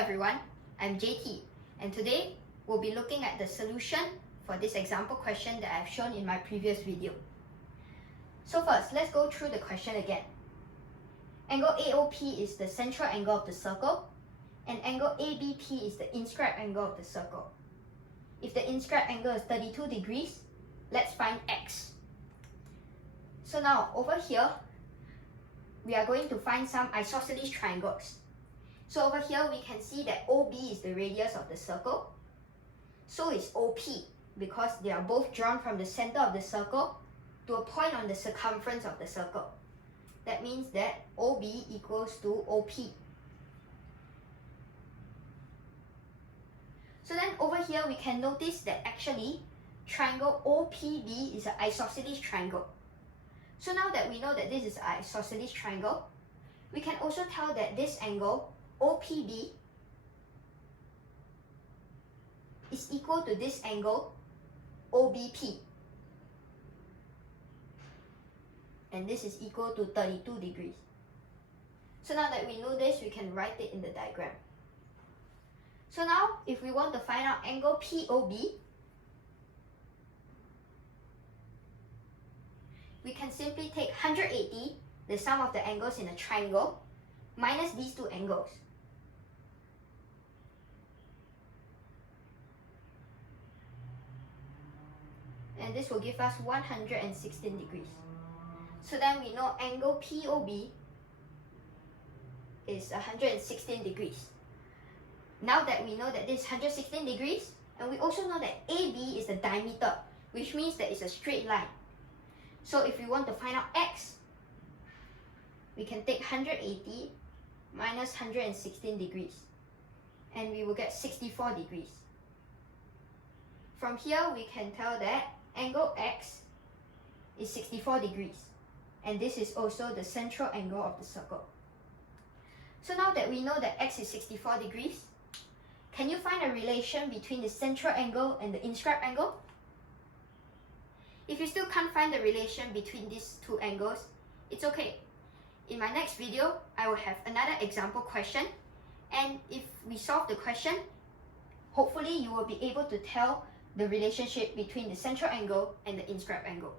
everyone, I'm JT, and today we'll be looking at the solution for this example question that I've shown in my previous video. So first, let's go through the question again. Angle AOP is the central angle of the circle, and angle ABP is the inscribed angle of the circle. If the inscribed angle is 32 degrees, let's find x. So now, over here, we are going to find some isosceles triangles. So over here, we can see that OB is the radius of the circle. So is OP, because they are both drawn from the center of the circle to a point on the circumference of the circle. That means that OB equals to OP. So then over here, we can notice that actually, triangle OPB is an isosceles triangle. So now that we know that this is an isosceles triangle, we can also tell that this angle OPB is equal to this angle OBP. And this is equal to 32 degrees. So now that we know this, we can write it in the diagram. So now, if we want to find out angle POB, we can simply take 180, the sum of the angles in a triangle, minus these two angles. And this will give us 116 degrees. So then we know angle POB is 116 degrees. Now that we know that this is 116 degrees, and we also know that AB is the diameter, which means that it's a straight line. So if we want to find out x, we can take 180 minus 116 degrees, and we will get 64 degrees. From here, we can tell that angle x is 64 degrees, and this is also the central angle of the circle. So now that we know that x is 64 degrees, can you find a relation between the central angle and the inscribed angle? If you still can't find the relation between these two angles, it's okay. In my next video, I will have another example question, and if we solve the question, hopefully you will be able to tell the relationship between the central angle and the inscribed angle.